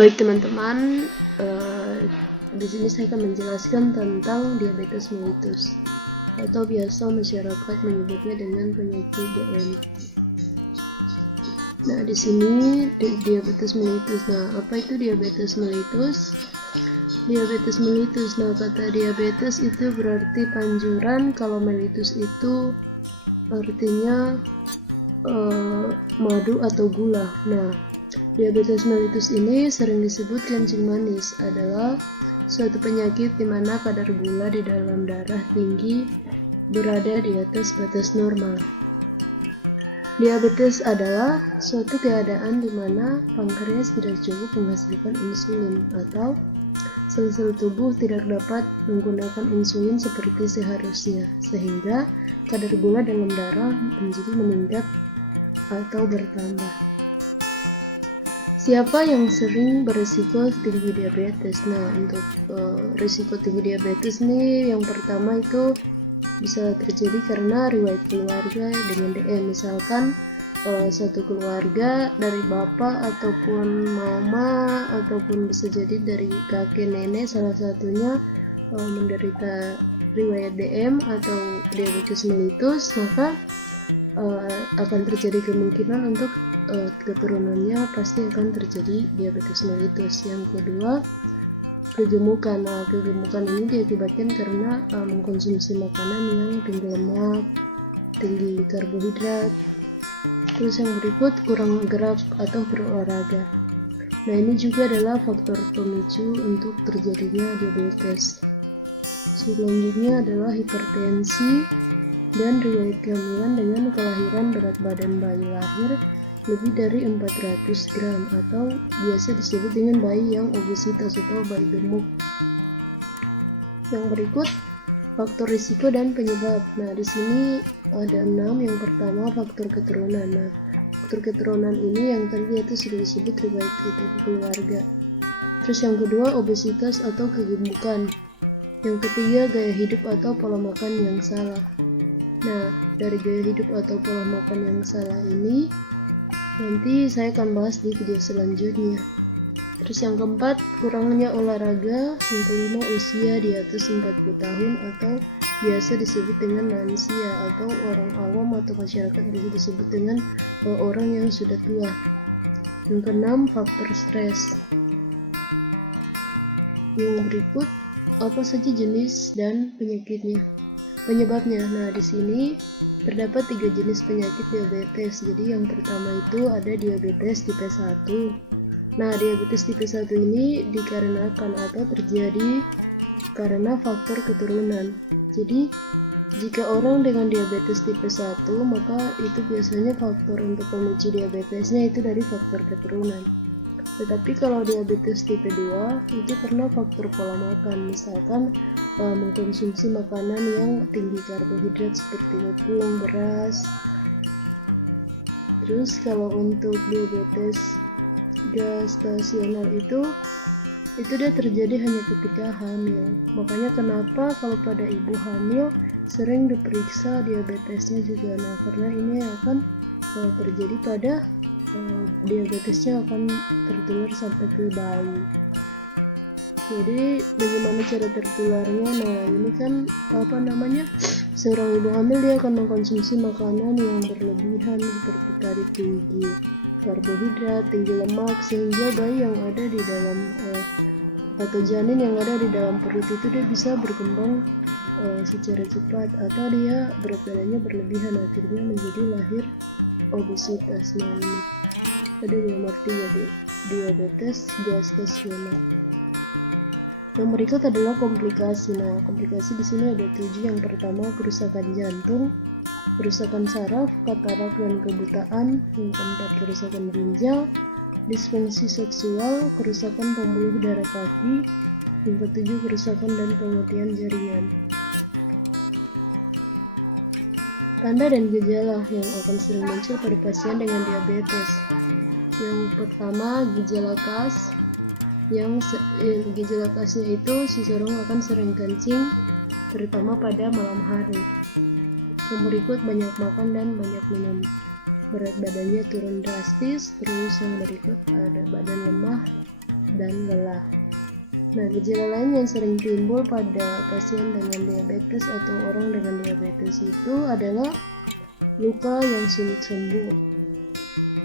Baik teman-teman, di sini saya akan menjelaskan tentang diabetes mellitus atau biasa masyarakat menyebutnya dengan penyakit DM. Nah, di sini diabetes mellitus. Nah, apa itu diabetes mellitus? Diabetes mellitus. Nah, kata diabetes itu berarti panjuran, kalau mellitus itu artinya madu atau gula. Nah, diabetes mellitus ini sering disebut kencing manis, adalah suatu penyakit di mana kadar gula di dalam darah tinggi berada di atas batas normal. Diabetes adalah suatu keadaan di mana pankreas tidak cukup menghasilkan insulin atau sel-sel tubuh tidak dapat menggunakan insulin seperti seharusnya, sehingga kadar gula dalam darah menjadi meningkat atau bertambah. Siapa yang sering berisiko tinggi diabetes? Nah, untuk risiko tinggi diabetes nih, yang pertama itu bisa terjadi karena riwayat keluarga dengan DM. Misalkan satu keluarga dari bapak ataupun mama ataupun bisa jadi dari kakek nenek salah satunya menderita riwayat DM atau diabetes mellitus, maka akan terjadi kemungkinan untuk keturunannya pasti akan terjadi diabetes mellitus. Yang kedua, kegemukan. Nah, kegemukan ini diakibatkan karena mengkonsumsi makanan yang tinggi lemak, tinggi karbohidrat. Terus yang berikut, kurang gerak atau berolahraga. Nah, ini juga adalah faktor pemicu untuk terjadinya diabetes. Selanjutnya adalah hipertensi dan riwayat kehamilan dengan kelahiran berat badan bayi lahir lebih dari 400 gram atau biasa disebut dengan bayi yang obesitas atau bayi gemuk. Yang berikut, faktor risiko dan penyebab. Nah, di sini ada 6. Yang pertama, faktor keturunan. Nah, faktor keturunan ini yang tadi itu sudah disebut riwayat keluarga. Terus yang kedua, obesitas atau kegemukan. Yang ketiga, gaya hidup atau pola makan yang salah. Nah, dari gaya hidup atau pola makan yang salah ini nanti saya akan bahas di video selanjutnya. Terus yang keempat, kurangnya olahraga. Yang kelima, usia di atas 40 tahun atau biasa disebut dengan lansia atau orang awam atau masyarakat bisa disebut dengan orang yang sudah tua. Yang keenam, faktor stres. Yang berikut, apa saja jenis dan penyakitnya? Penyebabnya. Nah, di sini terdapat 3 jenis penyakit diabetes. Jadi yang pertama itu ada diabetes tipe 1. Nah, diabetes tipe 1 ini dikarenakan atau terjadi karena faktor keturunan. Jadi, jika orang dengan diabetes tipe 1, maka itu biasanya faktor untuk pemicu diabetesnya itu dari faktor keturunan. Tetapi kalau diabetes tipe 2 itu karena faktor pola makan, misalkan mengkonsumsi makanan yang tinggi karbohidrat seperti tepung, beras. Terus kalau untuk diabetes gestasional itu dia terjadi hanya ketika hamil. Makanya kenapa kalau pada ibu hamil sering diperiksa diabetesnya juga. Nah, karena ini akan terjadi pada diabetesnya akan tertular sampai ke bayi. Jadi bagaimana cara tertularnya? Nah, ini kan seorang ibu hamil dia akan mengkonsumsi makanan yang berlebihan seperti tadi tinggi karbohidrat, tinggi lemak, sehingga bayi yang ada di dalam atau janin yang ada di dalam perut itu dia bisa berkembang secara cepat atau dia berat badannya berlebihan, akhirnya menjadi lahir obesitas. Nah, ini ada yang arti jadi diabetes gestasional. Yang berikut adalah komplikasi. Nah, komplikasi di sini ada 7. Yang pertama, kerusakan jantung, kerusakan saraf, katarak dan kebutaan. Yang keempat, kerusakan ginjal, disfungsi seksual, kerusakan pembuluh darah kaki. Yang ketujuh, kerusakan dan pemutihan jaringan. Tanda dan gejala yang akan sering muncul pada pasien dengan diabetes. Yang pertama, gejala khas. Gejala khasnya itu seseorang akan sering kencing, terutama pada malam hari. Yang berikut, banyak makan dan banyak minum. Berat badannya turun drastis. Terus yang berikut ada badan lemah, dan lelah. Nah, gejala lain yang sering timbul pada pasien dengan diabetes atau orang dengan diabetes itu adalah luka yang sulit sembuh,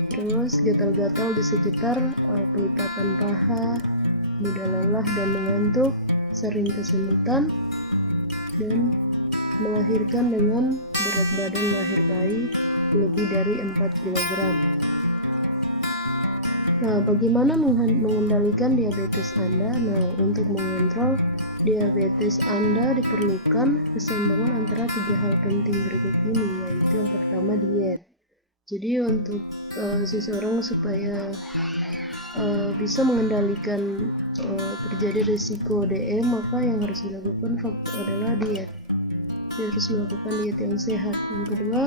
terus gatal-gatal di sekitar pelipatan paha, mudah lelah dan mengantuk, sering kesemutan, dan melahirkan dengan berat badan lahir bayi lebih dari 4 kg. Nah, bagaimana mengendalikan diabetes Anda? Nah, untuk mengontrol diabetes Anda diperlukan keseimbangan antara 3 hal penting berikut ini, yaitu yang pertama diet. Jadi untuk seseorang supaya bisa mengendalikan terjadi risiko DM, maka yang harus dilakukan adalah diet. Dia harus melakukan diet yang sehat. Yang kedua,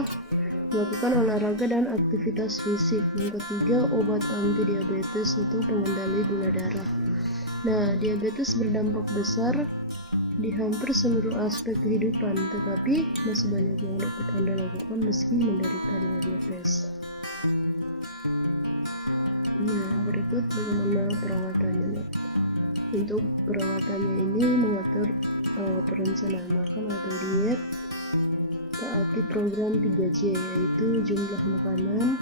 melakukan olahraga dan aktivitas fisik. Yang ketiga, obat anti diabetes itu pengendali gula darah. Nah, diabetes berdampak besar di hampir seluruh aspek kehidupan, tetapi masih banyak yang dapat Anda lakukan meski menderita diabetes. Nah, berikut bagaimana perawatannya. Untuk perawatannya ini mengatur perencanaan makan atau diet, taati program 3J, yaitu jumlah makanan,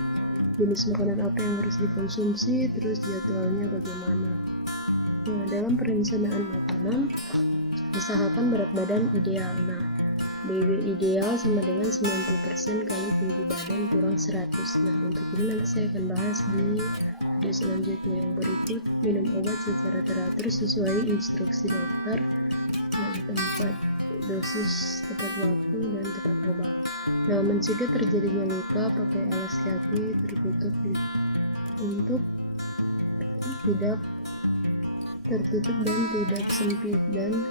jenis makanan apa yang harus dikonsumsi, terus jadwalnya bagaimana. Nah, dalam perencanaan makanan, usahakan berat badan ideal. Nah, BB ideal sama dengan 90% kali tinggi badan kurang 100. Nah, untuk ini nanti saya akan bahas di video selanjutnya. Yang berikut, minum obat secara teratur sesuai instruksi dokter, tempat dosis, tepat waktu, dan tepat obat. Nah, mencegah terjadinya luka, pakai alas kaki tertutup untuk tidak tertutup dan tidak sempit, dan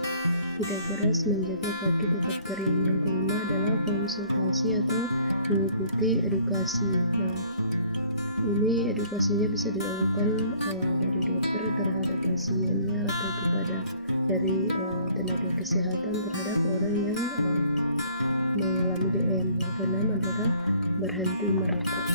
tidak keras, menjaga kaki tetap kering. Yang kelima adalah konsultasi atau mengikuti edukasi. Nah, ini edukasinya bisa dilakukan dari dokter terhadap pasiennya atau kepada dari tenaga kesehatan terhadap orang yang mengalami DM. Yang keenam adalah berhenti merokok.